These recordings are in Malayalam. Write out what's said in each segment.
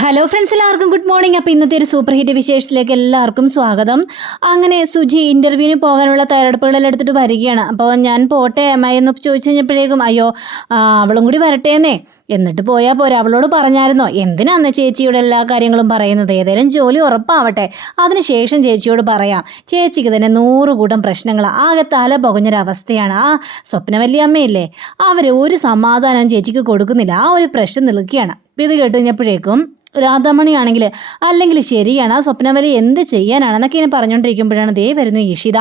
ഹലോ ഫ്രണ്ട്സ് എല്ലാവർക്കും ഗുഡ് മോർണിംഗ് അപ്പോൾ ഇന്നത്തെ ഒരു സൂപ്പർ ഹിറ്റ് വിശേഷത്തിലേക്ക് എല്ലാവർക്കും സ്വാഗതം. അങ്ങനെ സുജി ഇന്റർവ്യൂവിന് പോകാനുള്ള തയ്യാറെടുപ്പുകളെല്ലാം എടുത്തിട്ട് വരികയാണ്. അപ്പോൾ ഞാൻ പോട്ടെ അമ്മ എന്ന് ചോദിച്ചു കഴിഞ്ഞപ്പോഴേക്കും അയ്യോ അവളും കൂടി വരട്ടേന്നേ. എന്നിട്ട് പോയാൽ പോരാ അവളോട് പറഞ്ഞായിരുന്നോ? എന്തിനാന്ന് ചേച്ചിയുടെ എല്ലാ കാര്യങ്ങളും പറയുന്നത്? ഏതെങ്കിലും ജോലി ഉറപ്പാവട്ടെ. അതിനുശേഷം ചേച്ചിയോട് പറയാം. ചേച്ചിക്ക് തന്നെ നൂറ് കൂട്ടം പ്രശ്നങ്ങളാണ് ആകെ തല പുകഞ്ഞൊരവസ്ഥയാണ്. ആ സ്വപ്നവല്ലിയമ്മയില്ലേ അവർ ഒരു സമാധാനം ചേച്ചിക്ക് കൊടുക്കുന്നില്ല. ആ ഒരു പ്രശ്നം നിൽക്കുകയാണ്. ഇത് കേട്ട് കഴിഞ്ഞപ്പോഴേക്കും രാധാമണിയാണെങ്കിൽ അല്ലെങ്കിൽ ശരിയാണ് ആ സ്വപ്നവലി എന്ത് ചെയ്യാനാണെന്നൊക്കെ ഇങ്ങനെ പറഞ്ഞുകൊണ്ടിരിക്കുമ്പോഴാണ് ദേ വരുന്നു ഇഷിത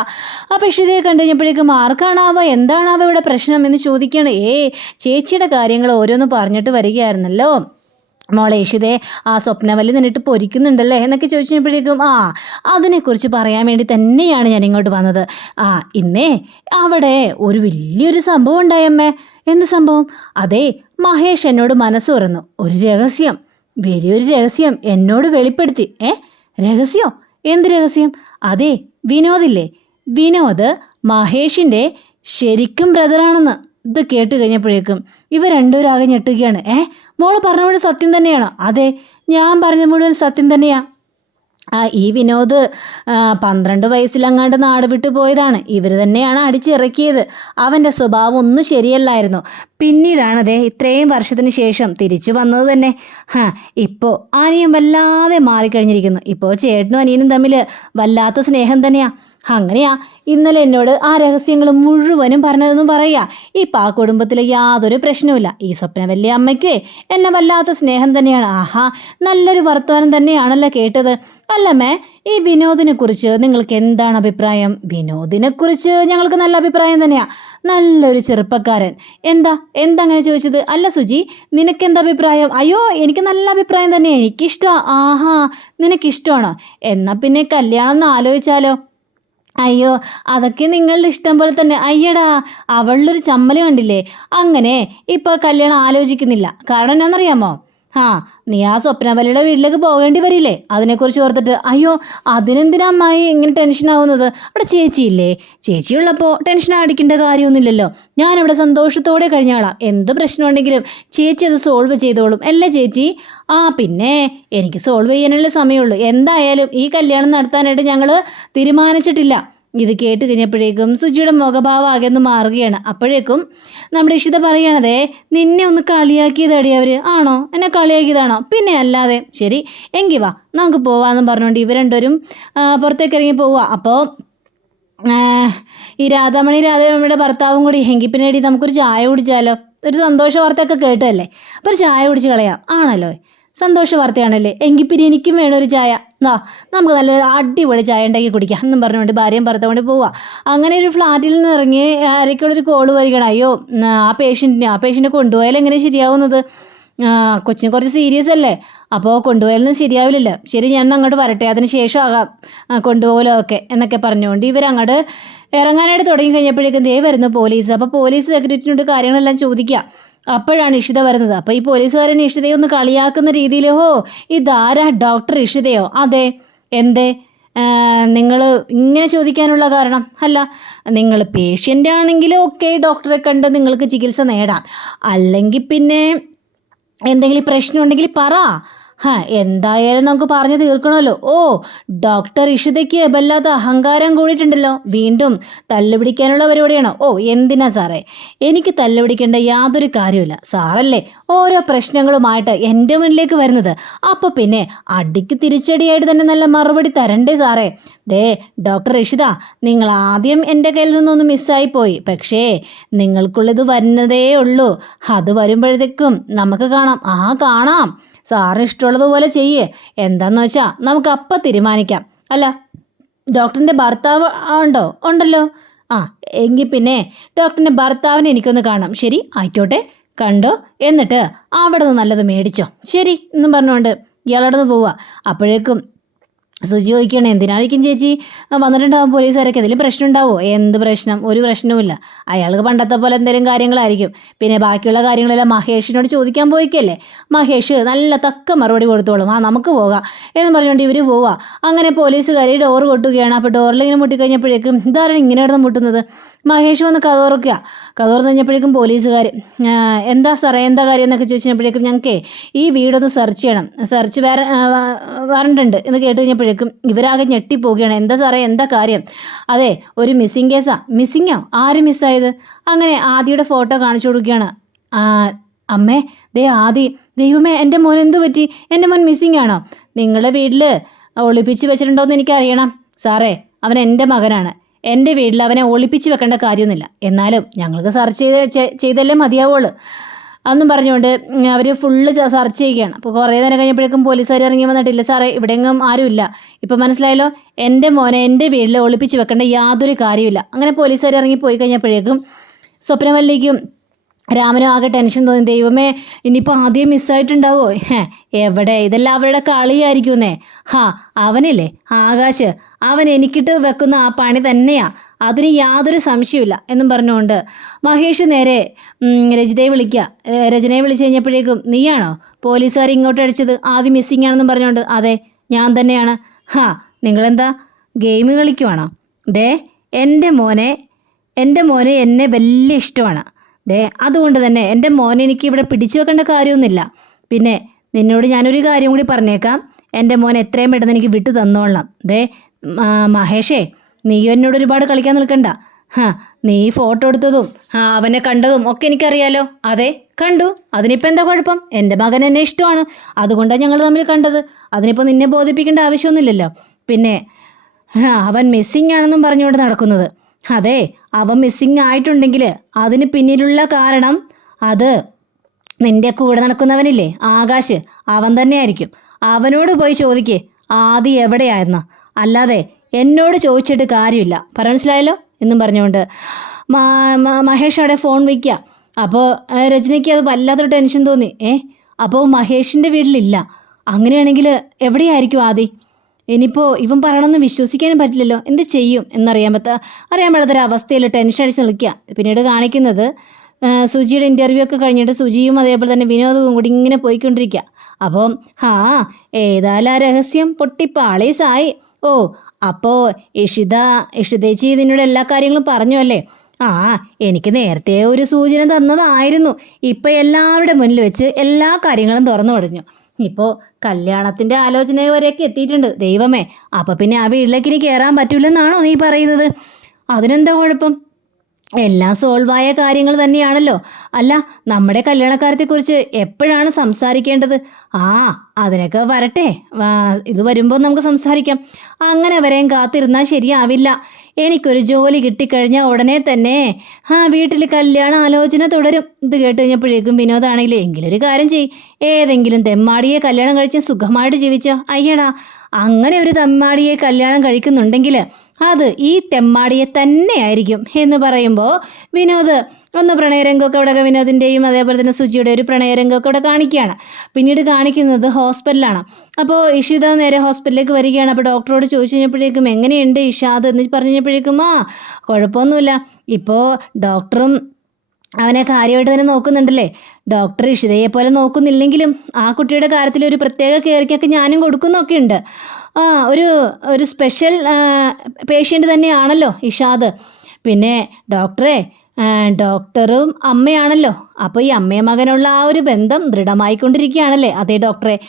അപ്പോൾ ഇഷിതയെ കണ്ടു കഴിഞ്ഞപ്പോഴേക്കും ആർക്കാണാവോ എന്താണാവോ ഇവിടെ പ്രശ്നം എന്ന് ചോദിക്കുകയാണ്. ഏ ചേച്ചിയുടെ കാര്യങ്ങൾ ഓരോന്ന് പറഞ്ഞിട്ട് വരികയായിരുന്നല്ലോ. മോളെ ഇഷിതേ ആ സ്വപ്നവല്ലി നിന്നിട്ട് പൊരിക്കുന്നുണ്ടല്ലേ? എന്നൊക്കെ ചോദിച്ചപ്പോഴേക്കും ആ അതിനെക്കുറിച്ച് പറയാൻ വേണ്ടി തന്നെയാണ് ഞാൻ ഇങ്ങോട്ട് വന്നത്. ആ ഇന്നേ അവിടെ ഒരു വലിയൊരു സംഭവം ഉണ്ടായമ്മേ എന്ത് സംഭവം? അതെ മഹേഷ് എന്നോട് മനസ്സ് തുറന്നു. ഒരു രഹസ്യം. വലിയൊരു രഹസ്യം എന്നോട് വെളിപ്പെടുത്തി. ഏ? രഹസ്യോ? എന്ത് രഹസ്യം? അതെ വിനോദില്ലേ? വിനോദ് മഹേഷിന്റെ ശരിക്കും ബ്രദറാണെന്ന് ഇത് കേട്ട് കഴിഞ്ഞപ്പോഴേക്കും ഇവ രണ്ടുപേരാകെ ഞെട്ടുകയാണ്. ഏ? മോൾ പറഞ്ഞ മുഴുവൻ സത്യം തന്നെയാണോ? അതെ ഞാൻ പറഞ്ഞ മുഴുവൻ സത്യം തന്നെയാ. ആ ഈ വിനോദ് പന്ത്രണ്ട് വയസ്സിലങ്ങാണ്ട് നാട് വിട്ടു പോയതാണ്. ഇവർ തന്നെയാണ് അടിച്ചിറക്കിയത്. അവന്റെ സ്വഭാവം ഒന്നും ശരിയല്ലായിരുന്നു. പിന്നീടാണ് ദേ ഇത്രയും വർഷത്തിന് ശേഷം തിരിച്ചു വന്നത് തന്നെ. ഹാ ഇപ്പോൾ അനിയൻ വല്ലാതെ മാറിക്കഴിഞ്ഞിരിക്കുന്നു. ഇപ്പോൾ ചേട്ടനും അനിയനും തമ്മിൽ വല്ലാത്ത സ്നേഹം തന്നെയാ. അങ്ങനെയാ ഇന്നലെ എന്നോട് ആ രഹസ്യങ്ങൾ മുഴുവനും പറഞ്ഞതെന്നും പറയുക. ഇപ്പം ആ കുടുംബത്തിൽ യാതൊരു പ്രശ്നവുമില്ല. ഈ സ്വപ്ന വലിയ അമ്മയ്ക്കേ എന്നെ വല്ലാത്ത സ്നേഹം തന്നെയാണ്. ആഹാ നല്ലൊരു വർത്തമാനം തന്നെയാണല്ലോ കേട്ടത്. അല്ലമ്മേ ഈ വിനോദിനെ കുറിച്ച് നിങ്ങൾക്ക് എന്താണ് അഭിപ്രായം? വിനോദിനെ കുറിച്ച് ഞങ്ങൾക്ക് നല്ല അഭിപ്രായം തന്നെയാ. നല്ലൊരു ചെറുപ്പക്കാരൻ. എന്താ? എന്താ അങ്ങനെ ചോദിച്ചത്? അല്ല സുജി നിനക്കെന്താ അഭിപ്രായം? അയ്യോ എനിക്ക് നല്ല അഭിപ്രായം തന്നെ. എനിക്കിഷ്ടമാ ആഹാ നിനക്കിഷ്ടമാണോ? എന്നാൽ പിന്നെ കല്യാണം എന്ന് ആലോചിച്ചാലോ. അയ്യോ അതൊക്കെ നിങ്ങളുടെ ഇഷ്ടം പോലെ തന്നെ. അയ്യടാ അവളുടെ ഒരു ചമ്മൽ കണ്ടില്ലേ? അങ്ങനെ ഇപ്പോൾ കല്യാണം ആലോചിക്കുന്നില്ല. കാരണം എന്നാണെന്നറിയാമോ ആ നീ ആ സ്വപ്നവലിയുടെ വീട്ടിലേക്ക് പോകേണ്ടി വരില്ലേ? അതിനെക്കുറിച്ച് ഓർത്തിട്ട് അയ്യോ അതിനെന്തിനാ അമ്മായി ഇങ്ങനെ ടെൻഷൻ ആവുന്നത്? അവിടെ ചേച്ചിയില്ലേ ചേച്ചിയുള്ളപ്പോൾ ടെൻഷൻ അടിക്കേണ്ട കാര്യമൊന്നുമില്ലല്ലോ. ഞാനിവിടെ സന്തോഷത്തോടെ കഴിഞ്ഞാളാം എന്ത് പ്രശ്നമുണ്ടെങ്കിലും ചേച്ചി അത് സോൾവ് ചെയ്തോളും. അല്ലേ ചേച്ചി? ആ പിന്നെ എനിക്ക് സോൾവ് ചെയ്യാനുള്ള സമയമുള്ളൂ. എന്തായാലും ഈ കല്യാണം നടത്താനായിട്ട് ഞങ്ങൾ തീരുമാനിച്ചിട്ടില്ല. ഇത് കേട്ട് കഴിഞ്ഞപ്പോഴേക്കും സുജിയുടെ മുഖഭാവം ആകെ ഒന്ന് മാറുകയാണ്. അപ്പോഴേക്കും നമ്മുടെ ഇഷിത പറയണതേ നിന്നെ ഒന്ന് കളിയാക്കിയതടി അവർ ആണോ? എന്നെ കളിയാക്കിയതാണോ? പിന്നെ അല്ലാതെ. ശരി എങ്കി വാ. നമുക്ക് പോവാമെന്ന് പറഞ്ഞുകൊണ്ട് ഇവർ രണ്ടുപേരും പുറത്തേക്ക് ഇറങ്ങി പോവുക. അപ്പോൾ ഈ രാധാമണി രാധാമണിയുടെ ഭർത്താവും കൂടി എങ്കിൽ പിന്നെ എടി നമുക്കൊരു ചായ കുടിച്ചാലോ? ഒരു സന്തോഷ വാർത്തയൊക്കെ കേട്ടതല്ലേ? അപ്പോൾ ഒരു ചായ കുടിച്ച് കളയാം. ആണല്ലോ. സന്തോഷ വാർത്തയാണല്ലേ. എങ്കിൽ പിന്നെ എനിക്കും വേണം ഒരു ചായ. എന്നാ നമുക്ക് നല്ല അടിപൊളി ചായ ഉണ്ടാക്കി കുടിക്കാം. എന്നും പറഞ്ഞുകൊണ്ട് ഭാര്യയും ഭർത്താവും കൊണ്ട് പോവാം. അങ്ങനെ ഒരു ഫ്ലാറ്റിൽ നിന്ന് ഇറങ്ങി ആരൊക്കെയുള്ളൊരു കോൾ വരികയാണ്. അയ്യോ ആ പേഷ്യന്റിനെ ആ പേഷ്യന്റിനെ കൊണ്ടുപോയാൽ എങ്ങനെ ശരിയാവുന്നത്? കൊച്ചിന് കുറച്ച് സീരിയസ് അല്ലേ? അപ്പോൾ കൊണ്ടുപോയാലൊന്നും ശരിയാവില്ലല്ലോ. ശരി ഞാൻ അങ്ങോട്ട് വരട്ടെ. അതിന് ശേഷം ആകാം. കൊണ്ടുപോകലോ ഒക്കെ എന്നൊക്കെ പറഞ്ഞുകൊണ്ട് ഇവരങ്ങോട്ട് ഇറങ്ങാനായിട്ട് തുടങ്ങി കഴിഞ്ഞപ്പോഴേക്കും ദേ വരുന്നു പോലീസ്. അപ്പോൾ പോലീസ് സെക്രട്ടറിനോട് കാര്യങ്ങളെല്ലാം ചോദിക്കുക അപ്പോഴാണ് ഇഷിത വരുന്നത്. അപ്പോൾ ഈ പോലീസുകാരൻ ഇഷിതയെ ഒന്ന് കളിയാക്കുന്ന രീതിയിൽ ഹോ ഇതാരാ ഡോക്ടർ ഇഷിതയോ? അതെ എന്തേ? നിങ്ങൾ ഇങ്ങനെ ചോദിക്കാനുള്ള കാരണം? അല്ല നിങ്ങൾ പേഷ്യന്റ് ആണെങ്കിൽ ഓക്കെ ഡോക്ടറെ കണ്ട് നിങ്ങൾക്ക് ചികിത്സ നേടാം. അല്ലെങ്കിൽ പിന്നെ എന്തെങ്കിലും പ്രശ്നമുണ്ടെങ്കിൽ പറ. ഹാ എന്തായാലും നമുക്ക് പറഞ്ഞു തീർക്കണമല്ലോ. ഓ ഡോക്ടർ ഇഷിതയ്ക്ക് വല്ലാത്ത അഹങ്കാരം കൂടിയിട്ടുണ്ടല്ലോ. വീണ്ടും തല്ലുപിടിക്കാനുള്ള പരിപാടിയാണോ ഓ എന്തിനാ സാറേ? എനിക്ക് തല്ലുപിടിക്കേണ്ട യാതൊരു കാര്യമില്ല സാറല്ലേ ഓരോ പ്രശ്നങ്ങളുമായിട്ട് എന്റെ മുന്നിലേക്ക് വരുന്നത്. അപ്പോൾ പിന്നെ അടിക്ക് തിരിച്ചടിയായിട്ട് തന്നെ നല്ല മറുപടി തരണ്ടേ സാറേ. ദേ ഡോക്ടർ ഇഷിത നിങ്ങൾ ആദ്യം എന്റെ കയ്യിൽ നിന്നൊന്ന് മിസ്സായി പോയി. പക്ഷേ നിങ്ങൾക്കുള്ളത് വരുന്നതേ ഉള്ളൂ. അത് വരുമ്പോഴത്തേക്കും നമുക്ക് കാണാം. ആ കാണാം. സാറിന് ഇഷ്ടമുള്ളതുപോലെ ചെയ്യേ. എന്താന്ന് വെച്ചാൽ നമുക്ക് അപ്പം തീരുമാനിക്കാം. അല്ല ഡോക്ടറിന്റെ ഭർത്താവ് ഉണ്ടോ? ഉണ്ടല്ലോ. ആ എങ്കിൽ പിന്നെ ഡോക്ടറിന്റെ ഭർത്താവിനെ എനിക്കൊന്ന് കാണാം ശരി ആയിക്കോട്ടെ. കണ്ടോ? എന്നിട്ട് അവിടെ നിന്ന് നല്ലത് മേടിച്ചോ. ശരി എന്നും പറഞ്ഞുകൊണ്ട് ഇയാളവിടെ നിന്ന് പോവുക അപ്പോഴേക്കും സുജി ചോദിക്കണേ എന്തിനായിരിക്കും ചേച്ചി? വന്നിട്ടുണ്ടാവും പോലീസുകാരൊക്കെ. എന്തെങ്കിലും പ്രശ്നം ഉണ്ടാവുമോ എന്ത് പ്രശ്നം? ഒരു പ്രശ്നവുമില്ല. അയാൾക്ക് പണ്ടത്തെ പോലെ എന്തെങ്കിലും കാര്യങ്ങളായിരിക്കും. പിന്നെ ബാക്കിയുള്ള കാര്യങ്ങളെല്ലാം മഹേഷിനോട് ചോദിക്കാൻ പോയിക്കല്ലേ? മഹേഷ് നല്ല തക്ക മറുപടി കൊടുത്തോളും. ആ നമുക്ക് പോകാം എന്ന് പറഞ്ഞുകൊണ്ട് ഇവർ പോവുക അങ്ങനെ പോലീസുകാർ ഡോറ് കൊട്ടുകയാണ് അപ്പോൾ ഡോറിൽ ഇങ്ങനെ മുട്ടിക്കഴിഞ്ഞപ്പോഴേക്കും ഇതാരാണ് ഇങ്ങനെ മുട്ടുന്നത്? മഹേഷ് വന്ന് കഥ തുറന്ന് കഴിഞ്ഞപ്പോഴേക്കും പോലീസുകാർ എന്താ സാറേ എന്താ കാര്യം എന്നൊക്കെ ചോദിച്ചപ്പോഴേക്കും ഞങ്ങൾക്ക് ഈ വീടൊന്ന് സെർച്ച് ചെയ്യണം. സെർച്ച് വേറെ വരണ്ടുണ്ട് എന്ന് കേട്ട് കഴിഞ്ഞപ്പോഴേക്കും ഇവരാകെ ഞെട്ടിപ്പോവുകയാണ്. എന്താ സാറേ എന്താ കാര്യം? അതെ ഒരു മിസ്സിങ് കേസാ മിസ്സിങ്ങോ ആര് മിസ്സായത് അങ്ങനെ ആദിയുടെ ഫോട്ടോ കാണിച്ചു കൊടുക്കുകയാണ്. അമ്മേ ദേ ആദി ദൈവമേ എന്റെ മോൻ എന്തു പറ്റി? എന്റെ മോൻ മിസ്സിങ് ആണോ? നിങ്ങളുടെ വീട്ടിൽ ഒളിപ്പിച്ച് വെച്ചിട്ടുണ്ടോ എന്ന് എനിക്കറിയണം. സാറേ അവൻ എന്റെ മകനാണ്. എന്റെ വീട്ടിൽ അവനെ ഒളിപ്പിച്ച് വെക്കേണ്ട കാര്യമൊന്നുമില്ല. എന്നാലും ഞങ്ങൾക്ക് സെർച്ച് ചെയ്ത് ചെയ്തല്ലേ മതിയാവുള്ളൂ. അന്നും പറഞ്ഞുകൊണ്ട് അവർ ഫുള്ള് സെർച്ച് ചെയ്യുകയാണ്. അപ്പോൾ കുറേ നേരം കഴിഞ്ഞപ്പോഴേക്കും പോലീസുകാർ ഇറങ്ങി വന്നിട്ടില്ല. സാറേ ഇവിടെയെങ്ങും ആരുമില്ല. ഇപ്പം മനസ്സിലായല്ലോ എന്റെ മോനെ എന്റെ വീട്ടിൽ ഒളിപ്പിച്ച് വെക്കേണ്ട യാതൊരു കാര്യമില്ല അങ്ങനെ പോലീസുകാർ ഇറങ്ങി പോയി കഴിഞ്ഞപ്പോഴേക്കും സ്വപ്നമല്ലേക്കും രാമനും ആകെ ടെൻഷൻ തോന്നി. ദൈവമേ ഇനിയിപ്പോൾ ആദ്യം മിസ്സായിട്ടുണ്ടാവോ ഹേ എവിടെ? ഇതെല്ലാം അവരുടെ കളിയായിരിക്കുന്നേ. ഹാ അവനില്ലേ? ആകാശ് അവൻ എനിക്കിട്ട് വെക്കുന്ന ആ പണി തന്നെയാ. അതിന് യാതൊരു സംശയമില്ല എന്നും പറഞ്ഞുകൊണ്ട് മഹേഷ് നേരെ രജിതയെ വിളിക്കുക. രജനയെ വിളിച്ചു കഴിഞ്ഞപ്പോഴേക്കും നീയാണോ പോലീസുകാർ ഇങ്ങോട്ട് അടിച്ചത്? ആദ്യം മിസ്സിംഗ് ആണെന്നും പറഞ്ഞുകൊണ്ട് അതെ ഞാൻ തന്നെയാണ്. ഹാ നിങ്ങളെന്താ? ഗെയിം കളിക്കുവാണോ? ദേ എന്റെ മോനെ എന്റെ മോനെ എന്നെ വലിയ ഇഷ്ടമാണ്. ദേ അതുകൊണ്ട് തന്നെ എന്റെ മോനെ എനിക്ക് ഇവിടെ പിടിച്ചു വെക്കേണ്ട കാര്യമൊന്നുമില്ല. പിന്നെ നിന്നോട് ഞാനൊരു കാര്യം കൂടി പറഞ്ഞേക്കാം. എന്റെ മോൻ എത്രയും പെട്ടെന്ന് എനിക്ക് വിട്ടു തന്നോളണം ദേ മഹേഷേ നീ എന്നോട് ഒരുപാട് കളിക്കാൻ നിൽക്കണ്ട. ഹാ നീ ഫോട്ടോ എടുത്തതും അവനെ കണ്ടതും ഒക്കെ എനിക്കറിയാലോ. അതെ കണ്ടു. അതിനിപ്പോൾ എന്താ കുഴപ്പം? എന്റെ മകൻ എന്നെ ഇഷ്ടമാണ്. അതുകൊണ്ടാണ് ഞങ്ങൾ തമ്മിൽ കണ്ടത്. അതിനിപ്പോൾ നിന്നെ ബോധിപ്പിക്കേണ്ട ആവശ്യമൊന്നുമില്ലല്ലോ. പിന്നെ അവൻ മിസ്സിംഗ് ആണെന്നും പറഞ്ഞുകൊണ്ട് നടക്കുന്നത്. അതെ അവൻ മിസ്സിംഗ് ആയിട്ടുണ്ടെങ്കിൽ അതിന് പിന്നിലുള്ള കാരണം അത് നിന്റെ കൂടെ നടക്കുന്നവനില്ലേ ആകാശ്. അവൻ തന്നെയായിരിക്കും. അവനോട് പോയി ചോദിക്കേ ആദ്യം എവിടെയായിരുന്നു? അല്ലാതെ എന്നോട് ചോദിച്ചിട്ട് കാര്യമില്ല. പറ മനസ്സിലായല്ലോ? എന്നും പറഞ്ഞുകൊണ്ട്. മഹേഷ് അവിടെ ഫോൺ വയ്ക്കുക അപ്പോൾ രജനിക്ക് അത് വല്ലാത്തൊരു ടെൻഷൻ തോന്നി. ഏ അപ്പോൾ മഹേഷിന്റെ വീട്ടിലില്ല. അങ്ങനെയാണെങ്കിൽ എവിടെയായിരിക്കും ആദി? ഇനിയിപ്പോൾ ഇവൻ പറയണമെന്ന് വിശ്വസിക്കാനും പറ്റില്ലല്ലോ. എന്ത് ചെയ്യും എന്നറിയാൻ പറ്റാ അറിയാൻ പാടാത്തൊരു അവസ്ഥയിൽ ടെൻഷൻ അടിച്ച് നിൽക്കുക പിന്നീട് കാണിക്കുന്നത് സുജിയുടെ ഇന്റർവ്യൂ ഒക്കെ കഴിഞ്ഞിട്ട് സുജിയും അതേപോലെ തന്നെ വിനോദവും കൂടി ഇങ്ങനെ പോയിക്കൊണ്ടിരിക്കുക അപ്പം ഹാ ഏതായാലും ആ രഹസ്യം പൊട്ടിപ്പാളീസായി. ഓ അപ്പോൾ ഇഷിത ഇഷിതേച്ചി നിന്നോട് എല്ലാ കാര്യങ്ങളും പറഞ്ഞു അല്ലേ? ആ എനിക്ക് നേരത്തെ ഒരു സൂചന തന്നതായിരുന്നു. ഇപ്പം എല്ലാവരുടെ മുന്നിൽ വെച്ച് എല്ലാ കാര്യങ്ങളും തുറന്നു പറഞ്ഞു ഇപ്പോൾ കല്യാണത്തിന്റെ ആലോചന വരെയൊക്കെ എത്തിയിട്ടുണ്ട്. ദൈവമേ അപ്പം പിന്നെ ആ വീട്ടിലേക്ക് ഇനി കയറാൻ പറ്റില്ലെന്നാണോ നീ പറയുന്നത്? അതിനെന്താ കുഴപ്പം? എല്ലാം സോൾവായ കാര്യങ്ങൾ തന്നെയാണല്ലോ. അല്ല നമ്മുടെ കല്യാണക്കാര്യത്തെക്കുറിച്ച് എപ്പോഴാണ് സംസാരിക്കേണ്ടത്? ആ അതിനൊക്കെ വരട്ടെ. ഇത് വരുമ്പോൾ നമുക്ക് സംസാരിക്കാം. അങ്ങനെ വരെയും കാത്തിരുന്നാൽ ശരിയാവില്ല. എനിക്കൊരു ജോലി കിട്ടിക്കഴിഞ്ഞാൽ ഉടനെ തന്നെ ആ വീട്ടിൽ കല്യാണ ആലോചന തുടരും. ഇത് കേട്ട് കഴിഞ്ഞപ്പോഴേക്കും വിനോദാണെങ്കിൽ എങ്കിലും ഒരു കാര്യം ചെയ് ഏതെങ്കിലും തെമ്മാടിയെ കല്യാണം കഴിച്ച് സുഖമായിട്ട് ജീവിച്ചോ? അയ്യടാ അങ്ങനെ ഒരു തെമ്മാടിയെ കല്യാണം കഴിക്കുന്നുണ്ടെങ്കിൽ അത് ഈ തെമ്മാടിയെ തന്നെയായിരിക്കും. എന്ന് പറയുമ്പോൾ വിനോദ് ഒന്ന് പ്രണയരംഗമൊക്കെ അവിടെ വിനോദിന്റെയും അതേപോലെ തന്നെ സുജിയുടെ ഒരു പ്രണയരംഗമൊക്കെ അവിടെ കാണിക്കുകയാണ്. പിന്നീട് കാണിക്കുന്നത് ഹോസ്പിറ്റലാണ് അപ്പോൾ ഇഷിത നേരെ ഹോസ്പിറ്റലിലേക്ക് വരികയാണ്. അപ്പോൾ ഡോക്ടറോട് ചോദിച്ചു കഴിഞ്ഞപ്പോഴേക്കും എങ്ങനെയുണ്ട് ഇഷാദ് എന്ന് പറഞ്ഞു കഴിഞ്ഞപ്പോഴേക്കും ആ കുഴപ്പമൊന്നുമില്ല. ഇപ്പോൾ ഡോക്ടറും അവനെ കാര്യമായിട്ട് തന്നെ നോക്കുന്നുണ്ടല്ലേ? ഡോക്ടർ ഇഷിതയെ പോലെ നോക്കുന്നില്ലെങ്കിലും ആ കുട്ടിയുടെ കാര്യത്തിൽ ഒരു പ്രത്യേക കെയർക്കൊക്കെ ഞാനും കൊടുക്കുന്നൊക്കെ ഉണ്ട്. ആ ഒരു ഒരു സ്പെഷ്യൽ പേഷ്യന്റ് തന്നെയാണല്ലോ ഇഷാദ് പിന്നെ ഡോക്ടറെ ഡോക്ടറും അമ്മയാണല്ലോ. അപ്പോൾ ഈ അമ്മയും മകനുള്ള ആ ഒരു ബന്ധം ദൃഢമായി കൊണ്ടിരിക്കുകയാണല്ലേ അതേ ഡോക്ടറെ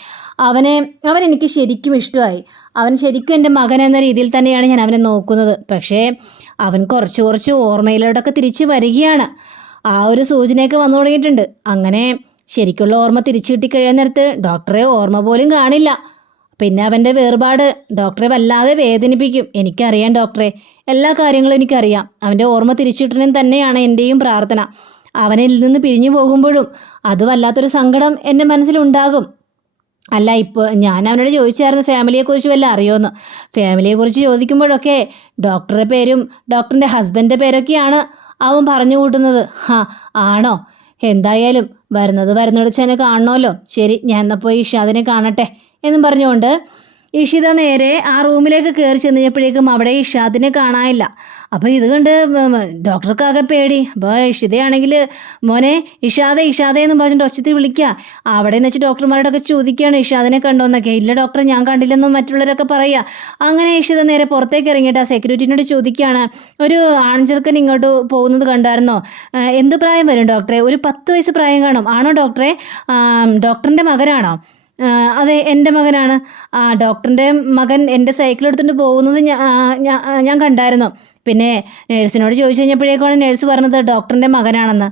അവനെ അവൻ എനിക്ക് ശരിക്കും ഇഷ്ടമായി. അവൻ ശരിക്കും എന്റെ മകൻ എന്ന രീതിയിൽ തന്നെയാണ് ഞാൻ അവനെ നോക്കുന്നത്. പക്ഷേ അവൻ കുറച്ച് കുറച്ച് ഓർമ്മയിലോട്ടൊക്കെ തിരിച്ച് വരികയാണ്. ആ ഒരു സൂചനയൊക്കെ വന്നു തുടങ്ങിയിട്ടുണ്ട്. അങ്ങനെ ശരിക്കുള്ള ഓർമ്മ തിരിച്ചു കിട്ടിക്കഴിയാൻ നേരത്ത് ഡോക്ടറെ ഓർമ്മ പോലും കാണില്ല. പിന്നെ അവന്റെ വേർപാട് ഡോക്ടറെ വല്ലാതെ വേദനിപ്പിക്കും. എനിക്കറിയാം ഡോക്ടറെ. എല്ലാ കാര്യങ്ങളും എനിക്കറിയാം. അവന്റെ ഓർമ്മ തിരിച്ചു കിട്ടണമെന്ന് തന്നെയാണ് എന്റെയും പ്രാർത്ഥന. അവനിൽ നിന്ന് പിരിഞ്ഞു പോകുമ്പോഴും അത് വല്ലാത്തൊരു സങ്കടം എന്റെ മനസ്സിലുണ്ടാകും. അല്ല ഇപ്പോൾ ഞാൻ അവനോട് ചോദിച്ചായിരുന്നു ഫാമിലിയെക്കുറിച്ച് വല്ല അറിയുമെന്ന് ഫാമിലിയെക്കുറിച്ച് ചോദിക്കുമ്പോഴൊക്കെ ഡോക്ടറുടെ പേരും ഡോക്ടറിന്റെ ഹസ്ബൻഡിന്റെ പേരൊക്കെയാണ് അവൻ പറഞ്ഞു കൂട്ടുന്നത്. ഹാ ആണോ? എന്തായാലും വരുന്നത് വരുന്നിടത്ത് എന്നെ കാണണമല്ലോ. ശരി ഞാൻ എന്നാൽ പോയി ഇഷാദിനെ കാണട്ടെ. എന്നും പറഞ്ഞുകൊണ്ട് ഇഷിത നേരെ ആ റൂമിലേക്ക് കയറി ചെന്ന് കഴിഞ്ഞപ്പോഴേക്കും അവിടെ ഇഷാദിനെ കാണാനില്ല. അപ്പോൾ ഇത് കണ്ട് ഡോക്ടർക്കാകെ പേടി. അപ്പോൾ ഇഷിതയാണെങ്കിൽ മോനെ ഇഷാദ ഇഷാദ എന്ന് പറഞ്ഞിട്ട് ഒച്ചത്തിൽ വിളിക്കുക അവിടെ നിന്ന് വെച്ച് ഡോക്ടർമാരോടൊക്കെ ചോദിക്കുകയാണ് ഇഷാദിനെ കണ്ടോന്നൊക്കെ ഇല്ല ഡോക്ടർ ഞാൻ കണ്ടില്ലെന്നും മറ്റുള്ളവരൊക്കെ പറയുക അങ്ങനെ ഇഷിത നേരെ പുറത്തേക്ക് ഇറങ്ങിയിട്ട് ആ സെക്യൂരിറ്റിനോട് ചോദിക്കുകയാണ് ഒരു ആൺചെറുക്കൻ ഇങ്ങോട്ട് പോകുന്നത് കണ്ടായിരുന്നോ? എന്ത് പ്രായം വരും ഡോക്ടറെ? ഒരു പത്ത് വയസ്സ് പ്രായം കാണും. ആണോ ഡോക്ടറെ? ഡോക്ടറിന്റെ മകനാണോ? അതെ എന്റെ മകനാണ്. ആ ഡോക്ടറിന്റെ മകൻ എന്റെ സൈക്കിൾ എടുത്തുകൊണ്ട് പോകുന്നത് ഞാൻ കണ്ടായിരുന്നു. പിന്നെ നേഴ്സിനോട് ചോദിച്ചു കഴിഞ്ഞപ്പോഴേക്കാണ് നേഴ്സ് പറഞ്ഞത് ഡോക്ടറിന്റെ മകനാണെന്ന്.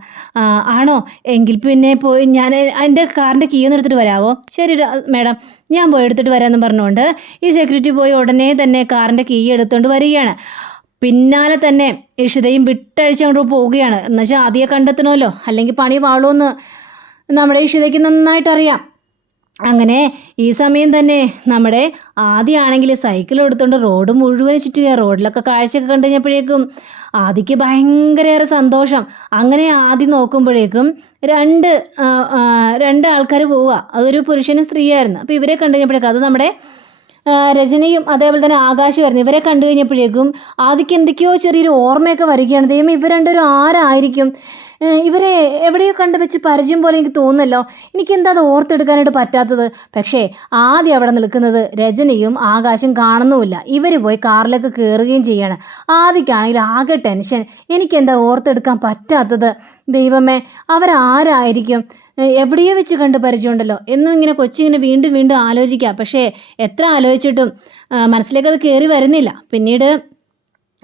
ആണോ? എങ്കിൽ പിന്നെ പോയി ഞാൻ എന്റെ കാറിന്റെ കീ ഒന്ന് എടുത്തിട്ട് വരാമോ ശരി മേഡം ഞാൻ പോയി എടുത്തിട്ട് വരാമെന്ന് പറഞ്ഞുകൊണ്ട് ഈ സെക്യൂരിറ്റി പോയി ഉടനെ തന്നെ കാറിന്റെ കീ എടുത്തുകൊണ്ട് വരികയാണ്. പിന്നാലെ തന്നെ ഇഷിതയും വിട്ടഴിച്ച് അങ്ങോട്ട് പോവുകയാണ്. എന്നുവെച്ചാൽ ആദ്യം കണ്ടെത്തണമല്ലോ. അല്ലെങ്കിൽ പണി പാളുമെന്ന് നമ്മുടെ ഇഷിതയ്ക്ക് നന്നായിട്ട് അറിയാം അങ്ങനെ ഈ സമയം തന്നെ നമ്മുടെ ആദ്യമാണെങ്കിൽ സൈക്കിൾ എടുത്തുകൊണ്ട് റോഡ് മുഴുവൻ ചുറ്റുക റോഡിലൊക്കെ കാഴ്ചയൊക്കെ കണ്ടു കഴിഞ്ഞപ്പോഴേക്കും ആദിക്ക് ഭയങ്കരയേറെ സന്തോഷം. അങ്ങനെ ആദ്യം നോക്കുമ്പോഴേക്കും രണ്ട് രണ്ട് ആൾക്കാർ പോവുക. അതൊരു പുരുഷനും സ്ത്രീയായിരുന്നു അപ്പോൾ ഇവരെ കണ്ടു കഴിഞ്ഞപ്പോഴേക്കും അത് നമ്മുടെ രജനിയും അതേപോലെ തന്നെ ആകാശമായിരുന്നു ഇവരെ കണ്ടു കഴിഞ്ഞപ്പോഴേക്കും ആദിക്ക് എന്തൊക്കെയോ ചെറിയൊരു ഓർമ്മയൊക്കെ വരികയാണ്. ദൈവം ഇവരണ്ടൊരു ആരായിരിക്കും? ഇവരെ എവിടെയോ കണ്ട് വെച്ച് പരിചയം പോലെ എനിക്ക് തോന്നുന്നല്ലോ. എനിക്ക് എന്താ അത് ഓർത്തെടുക്കാനായിട്ട് പറ്റാത്തത്? പക്ഷേ ആദ്യം അവിടെ നിൽക്കുന്നത് രജനിയും ആകാശം കാണുന്നുമില്ല. ഇവർ പോയി കാറിലേക്ക് കയറുകയും ചെയ്യാണ്. ആദ്യക്കാണെങ്കിൽ ആകെ ടെൻഷൻ. എനിക്കെന്താ ഓർത്തെടുക്കാൻ പറ്റാത്തത്? ദൈവമേ അവരാരായിരിക്കും? എവിടെയോ വെച്ച് കണ്ട് പരിചയമുണ്ടല്ലോ. എന്നും ഇങ്ങനെ കൊച്ചിങ്ങനെ വീണ്ടും വീണ്ടും ആലോചിക്കുക പക്ഷേ എത്ര ആലോചിച്ചിട്ടും മനസ്സിലേക്ക് അത് കയറി വരുന്നില്ല. പിന്നീട്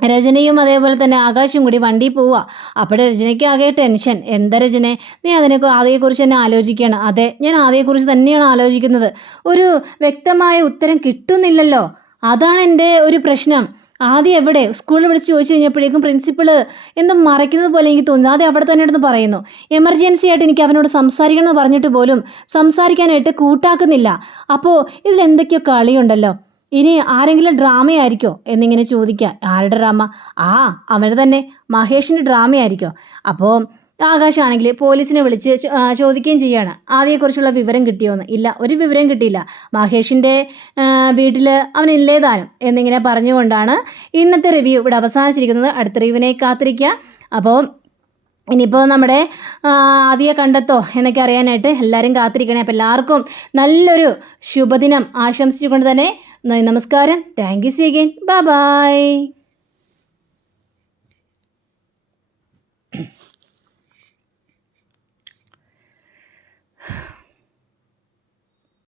രചനയും അതേപോലെ തന്നെ ആകാശം കൂടി വണ്ടി പോവുക. അപ്പോൾ രചനയ്ക്ക് ആകെ ടെൻഷൻ. എന്താ രചനെ? നീ അതിനെ ആദ്യയെക്കുറിച്ച് തന്നെ ആലോചിക്കുകയാണ്. അതെ ഞാൻ ആദ്യയെക്കുറിച്ച് തന്നെയാണ് ആലോചിക്കുന്നത്. ഒരു വ്യക്തമായ ഉത്തരം കിട്ടുന്നില്ലല്ലോ. അതാണ് എന്റെ ഒരു പ്രശ്നം. ആദ്യം എവിടെ? സ്കൂളിൽ വിളിച്ച് ചോദിച്ചു കഴിഞ്ഞപ്പോഴേക്കും പ്രിൻസിപ്പൾ എന്തോ മറയ്ക്കുന്നത് പോലെ എനിക്ക് തോന്നുന്നു. ആദ്യം അവിടെ തന്നെ എടുത്ത് പറയുന്നു. എമർജൻസി ആയിട്ട് എനിക്ക് അവനോട് സംസാരിക്കണം എന്ന് പറഞ്ഞിട്ട് പോലും സംസാരിക്കാനായിട്ട് കൂട്ടാക്കുന്നില്ല. അപ്പോൾ ഇതിൽ എന്തൊക്കെയോ കളിയുണ്ടല്ലോ. ഇനി ആരെങ്കിലും ഡ്രാമയായിരിക്കോ എന്നിങ്ങനെ ചോദിക്കുക. ആരുടെ ഡ്രാമ? ആ അവർ തന്നെ മഹേഷിന്റെ ഡ്രാമയായിരിക്കോ. അപ്പോൾ ആകാശാണെങ്കിൽ പോലീസിനെ വിളിച്ച് ചോദിക്കുകയും ചെയ്യാണ്. ആദ്യയെക്കുറിച്ചുള്ള വിവരം കിട്ടിയോന്ന്. ഇല്ല ഒരു വിവരം കിട്ടിയില്ല. മഹേഷിന്റെ വീട്ടിൽ അവനില്ലേ താനും എന്നിങ്ങനെ പറഞ്ഞുകൊണ്ടാണ് ഇന്നത്തെ റിവ്യൂ ഇവിടെ അവസാനിച്ചിരിക്കുന്നത്. അടുത്ത റിവ്യൂവിനെ കാത്തിരിക്കുക. അപ്പോൾ ഇനിയിപ്പോൾ നമ്മുടെ ആദ്യ കണ്ടെത്തോ എന്നൊക്കെ അറിയാനായിട്ട് എല്ലാവരും കാത്തിരിക്കണേ. അപ്പോൾ എല്ലാവർക്കും നല്ലൊരു ശുഭദിനം ആശംസിച്ചുകൊണ്ട് തന്നെ നമസ്കാരം. Thank you see again bye bye